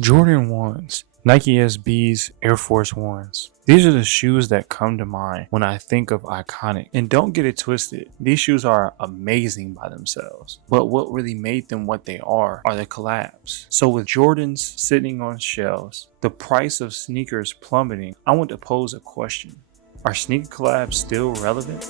Jordan 1s, Nike SBs, Air Force Ones. These are the shoes that come to mind when I think of iconic. And don't get it twisted, these shoes are amazing by themselves. But what really made them what they are the collabs. So with Jordans sitting on shelves, the price of sneakers plummeting, I want to pose a question. Are sneaker collabs still relevant?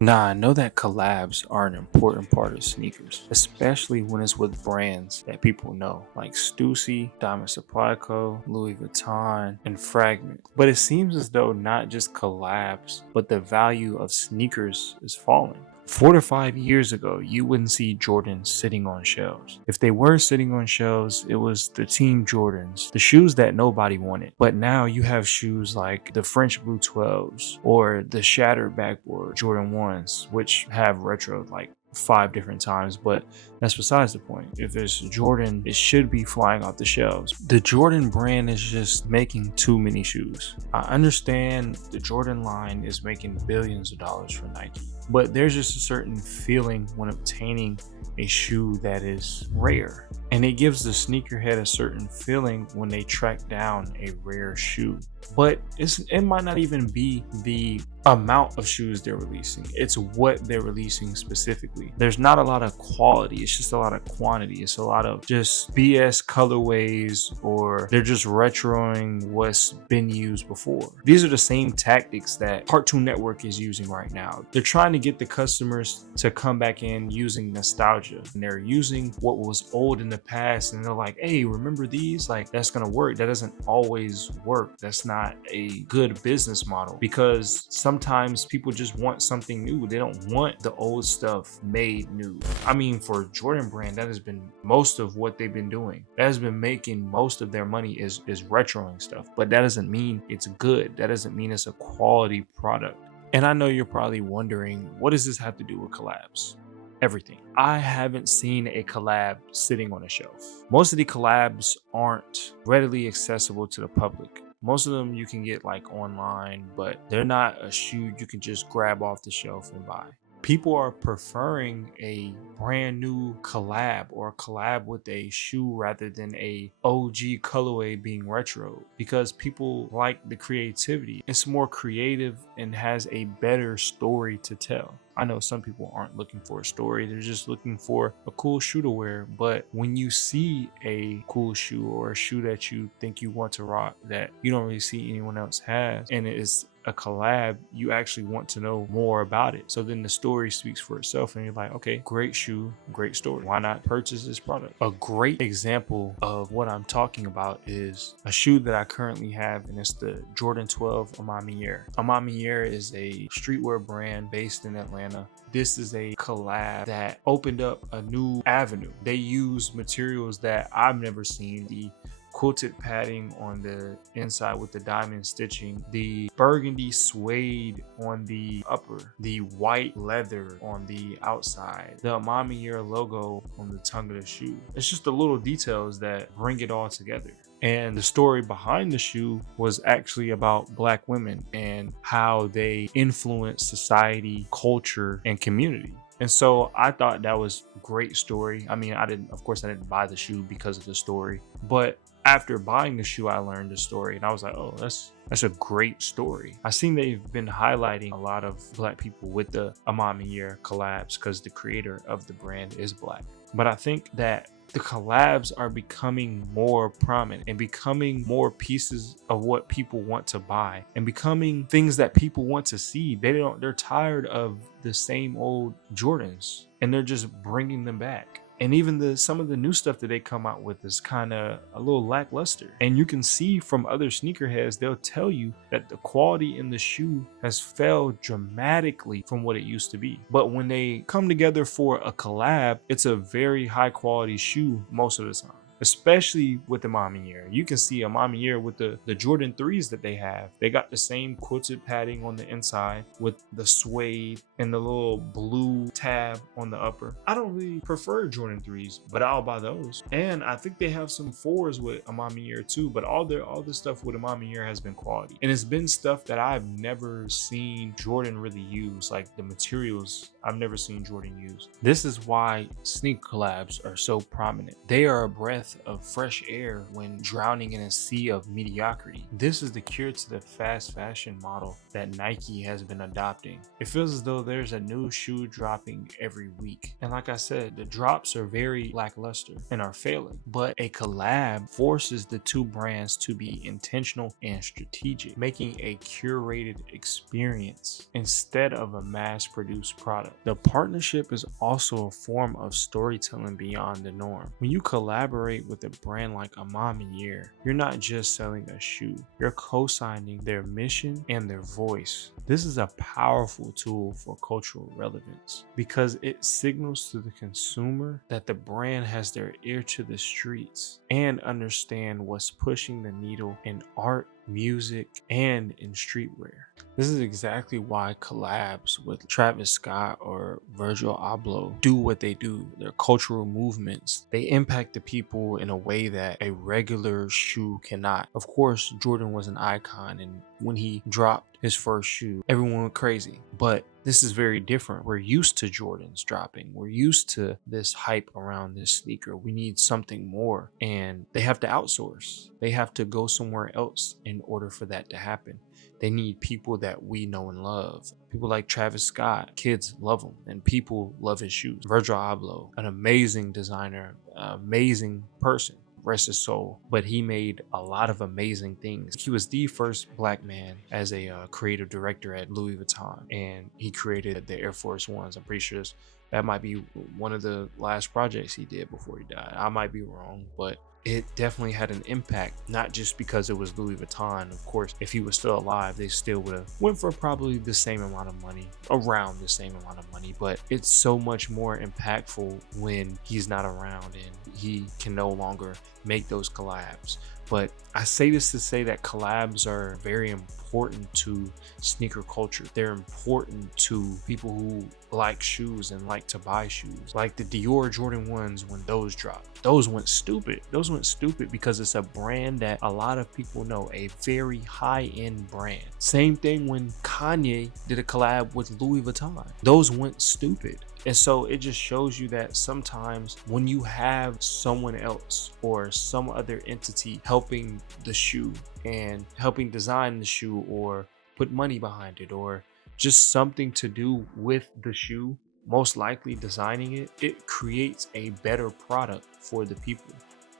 Nah, I know that collabs are an important part of sneakers, especially when it's with brands that people know, like Stussy, Diamond Supply Co., Louis Vuitton, and Fragment. But it seems as though not just collabs, but the value of sneakers is falling. 4 to 5 years ago, you wouldn't see Jordans sitting on shelves. If they were sitting on shelves, it was the Team Jordans, the shoes that nobody wanted. But now you have shoes like the French Blue 12s or the Shattered Backboard Jordan 1s, which have retro like 5 different times, but that's besides the point. If it's Jordan, it should be flying off the shelves. The Jordan brand is just making too many shoes. I understand the Jordan line is making billions of dollars for Nike, but there's just a certain feeling when obtaining a shoe that is rare. And it gives the sneakerhead a certain feeling when they track down a rare shoe. But it might not even be the amount of shoes they're releasing. It's what they're releasing specifically. There's not a lot of quality. It's just a lot of quantity. It's a lot of just BS colorways, or they're just retroing what's been used before. These are the same tactics that Cartoon Network is using right now. They're trying to get the customers to come back in using nostalgia. And they're using what was old in the past, and they're like, hey, remember these? Like, that's gonna work. That doesn't always work. That's not a good business model, because sometimes people just want something new. They don't want the old stuff made new. I mean, for Jordan brand, that has been most of what they've been doing. That has been making most of their money is retroing stuff. But that doesn't mean it's good. That doesn't mean it's a quality product. And I know you're probably wondering, what does this have to do with collabs? Everything. I haven't seen a collab sitting on a shelf. Most of the collabs aren't readily accessible to the public. Most of them you can get like online, but they're not a shoe you can just grab off the shelf and buy. People are preferring a brand new collab or a collab with a shoe rather than a OG colorway being retro, because people like the creativity. It's more creative and has a better story to tell. I know some people aren't looking for a story, they're just looking for a cool shoe to wear. But when you see a cool shoe or a shoe that you think you want to rock that you don't really see anyone else has, and it is a collab, you actually want to know more about it. So then the story speaks for itself, and you're like, okay, great shoe, great story. Why not purchase this product? A great example of what I'm talking about is a shoe that I currently have, and it's the Jordan 12 Amami Air. Amami Air is a streetwear brand based in Atlanta. This is a collab that opened up a new avenue. They use materials that I've never seen. The quilted padding on the inside with the diamond stitching, the burgundy suede on the upper, the white leather on the outside, the Amami Air logo on the tongue of the shoe. It's just the little details that bring it all together. And the story behind the shoe was actually about Black women and how they influence society, culture, and community. And so I thought that was a great story. I mean, of course I didn't buy the shoe because of the story, but after buying the shoe, I learned the story, and I was like, oh, that's a great story. I seen they've been highlighting a lot of Black people with the Amami Air collabs because the creator of the brand is Black. But I think that the collabs are becoming more prominent and becoming more pieces of what people want to buy and becoming things that people want to see. They're tired of the same old Jordans, and they're just bringing them back. And even some of the new stuff that they come out with is kind of a little lackluster. And you can see from other sneakerheads, they'll tell you that the quality in the shoe has fell dramatically from what it used to be. But when they come together for a collab, it's a very high quality shoe most of the time. Especially with the Amami Air. You can see Amami Air with the Jordan 3s that they have. They got the same quilted padding on the inside with the suede and the little blue tab on the upper. I don't really prefer Jordan 3s, but I'll buy those. And I think they have some 4s with Amami Air too, but all the stuff with Amami Air has been quality. And it's been stuff that I've never seen Jordan really use. Like the materials I've never seen Jordan use. This is why sneaker collabs are so prominent. They are a breath of fresh air when drowning in a sea of mediocrity. This is the cure to the fast fashion model that Nike has been adopting. It feels as though there's a new shoe dropping every week. And like I said, the drops are very lackluster and are failing. But a collab forces the two brands to be intentional and strategic, making a curated experience instead of a mass-produced product. The partnership is also a form of storytelling beyond the norm. When you collaborate with a brand like A Ma Maniére, you're not just selling a shoe, you're co-signing their mission and their voice. This is a powerful tool for cultural relevance because it signals to the consumer that the brand has their ear to the streets and understand what's pushing the needle in art, music, and in streetwear. This is exactly why collabs with Travis Scott or Virgil Abloh do what they do. They're cultural movements. They impact the people in a way that a regular shoe cannot. Of course, Jordan was an icon, and when he dropped his first shoe, everyone went crazy. But this is very different. We're used to Jordans dropping. We're used to this hype around this sneaker. We need something more, and they have to outsource. They have to go somewhere else in order for that to happen. They need people that we know and love. People like Travis Scott, kids love him, and people love his shoes. Virgil Abloh, an amazing designer, amazing person. Rest his soul, but he made a lot of amazing things. He was the first black man as a creative director at Louis Vuitton, and he created the Air Force Ones. I'm pretty sure that might be one of the last projects he did before he died. I might be wrong, but it definitely had an impact, not just because it was Louis Vuitton. Of course, if he was still alive, they still would have went for probably the same amount of money, around the same amount of money, but it's so much more impactful when he's not around and he can no longer make those collabs. But I say this to say that collabs are very important to sneaker culture. They're important to people who like shoes and like to buy shoes. Like the Dior Jordan 1s, when those dropped, those went stupid. Those went stupid because it's a brand that a lot of people know, a very high-end brand. Same thing when Kanye did a collab with Louis Vuitton. Those went stupid. And so it just shows you that sometimes when you have someone else or some other entity helping the shoe and helping design the shoe or put money behind it or just something to do with the shoe, most likely designing it, it creates a better product for the people.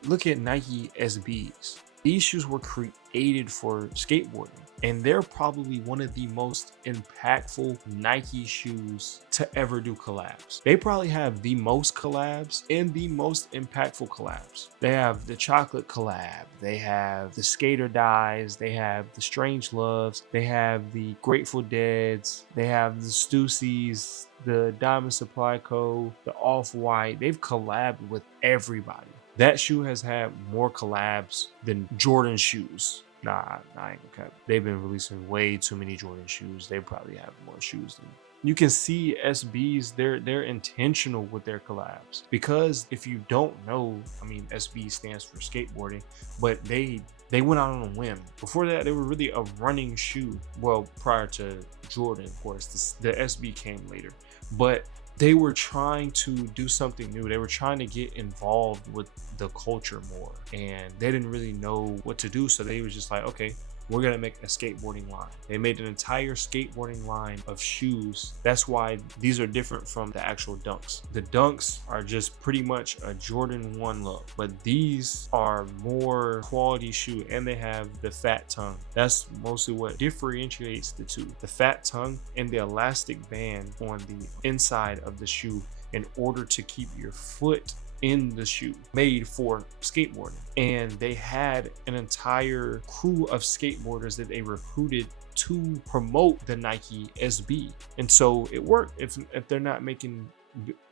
Look at Nike SBs. These shoes were created for skateboarding, and they're probably one of the most impactful Nike shoes to ever do collabs. They probably have the most collabs and the most impactful collabs. They have the chocolate collab, they have the Skater Dies, they have the Strange Loves, they have the Grateful Deads, they have the Stussy's, the Diamond Supply Co., the Off-White. They've collabed with everybody. That shoe has had more collabs than Jordan shoes. Nah, I ain't gonna cap. They've been releasing way too many Jordan shoes. They probably have more shoes than. You can see SBs, they're intentional with their collabs. Because if you don't know, I mean, SB stands for skateboarding, but they went out on a whim. Before that, they were really a running shoe. Well, prior to Jordan, of course, the SB came later. But they were trying to do something new. They were trying to get involved with the culture more, and they didn't really know what to do. So they was just like, okay, we're gonna make a skateboarding line. They made an entire skateboarding line of shoes. That's why these are different from the actual Dunks. The Dunks are just pretty much a Jordan 1 look, but these are more quality shoe, and they have the fat tongue. That's mostly what differentiates the two. The fat tongue and the elastic band on the inside of the shoe in order to keep your foot in the shoe, made for skateboarding. And they had an entire crew of skateboarders that they recruited to promote the Nike SB. And so it worked. If they're not making,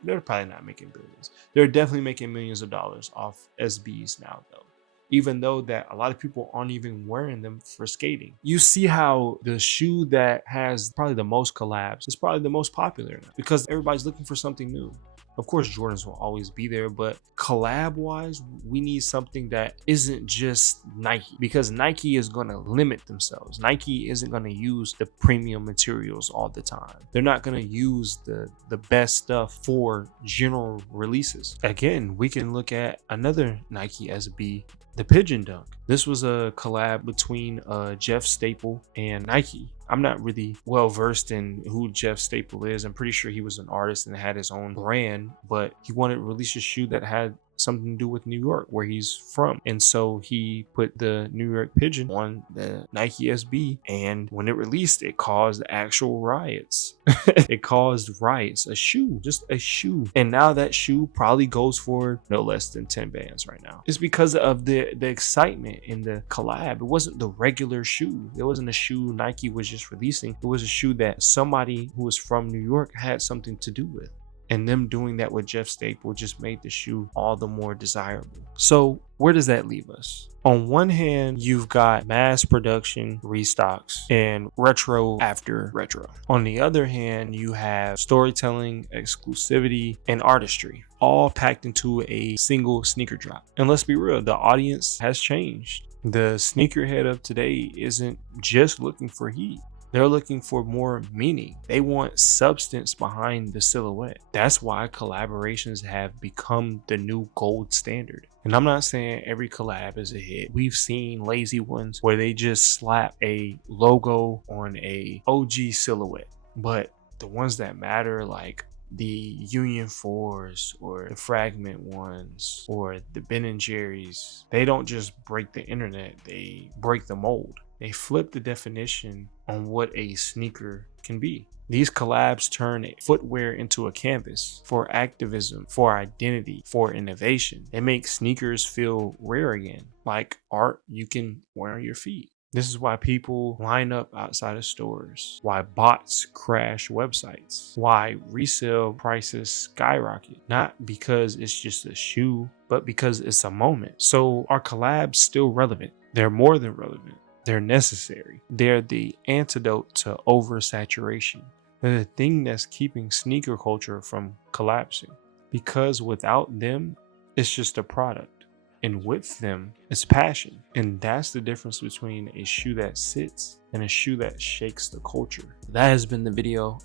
they're probably not making billions. They're definitely making millions of dollars off SBs now though, even though that a lot of people aren't even wearing them for skating. You see how the shoe that has probably the most collabs is probably the most popular now, because everybody's looking for something new. Of course, Jordans will always be there, but collab wise, we need something that isn't just Nike, because Nike is going to limit themselves. Nike isn't going to use the premium materials all the time. They're not going to use the best stuff for general releases. Again, we can look at another Nike SB, the Pigeon Dunk. This was a collab between Jeff Staple and Nike. I'm not really well versed in who Jeff Staple is. I'm pretty sure he was an artist and had his own brand, but he wanted to release a shoe that had something to do with New York, where he's from. And so he put the New York Pigeon on the Nike SB, and when it released, it caused actual riots. It caused riots. A shoe, just a shoe. And now that shoe probably goes for no less than 10 bands right now. It's because of the excitement in the collab. It wasn't the regular shoe. It wasn't a shoe Nike was just releasing. It was a shoe that somebody who was from New York had something to do with. And them doing that with Jeff Staple just made the shoe all the more desirable. So where does that leave us? On one hand, you've got mass production restocks and retro after retro. On the other hand, you have storytelling, exclusivity, and artistry, all packed into a single sneaker drop. And let's be real, the audience has changed. The sneakerhead of today isn't just looking for heat. They're looking for more meaning. They want substance behind the silhouette. That's why collaborations have become the new gold standard. And I'm not saying every collab is a hit. We've seen lazy ones where they just slap a logo on a OG silhouette. But the ones that matter, like the Union 4s or the Fragment ones or the Ben & Jerry's, they don't just break the internet, they break the mold. They flip the definition on what a sneaker can be. These collabs turn footwear into a canvas for activism, for identity, for innovation. They make sneakers feel rare again, like art you can wear on your feet. This is why people line up outside of stores, why bots crash websites, why resale prices skyrocket. Not because it's just a shoe, but because it's a moment. So are collabs still relevant? They're more than relevant. They're necessary. They're the antidote to oversaturation. They're the thing that's keeping sneaker culture from collapsing. Because without them, it's just a product. And with them, it's passion. And that's the difference between a shoe that sits and a shoe that shakes the culture. That has been the video.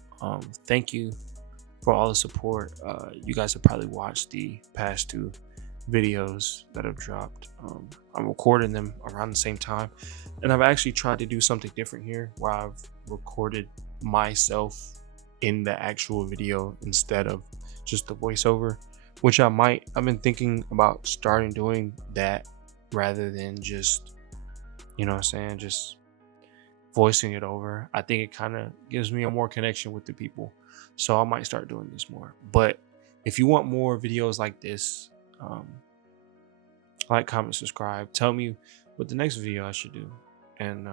Thank you for all the support. You guys have probably watched the past two videos that have dropped. I'm recording them around the same time, and I've actually tried to do something different here where I've recorded myself in the actual video instead of just the voiceover, which I've been thinking about starting doing that rather than just, you know what I'm saying, just voicing it over. I think it kind of gives me a more connection with the people, so I might start doing this more. But if you want more videos like this, like, comment, subscribe, tell me what the next video I should do, and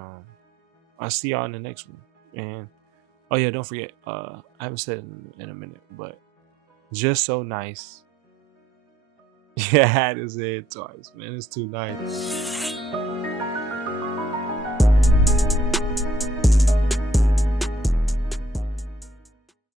I'll see y'all in the next one. And oh yeah, don't forget, I haven't said it in a minute, but just so nice. Yeah, I had to say it twice, man. It's too nice.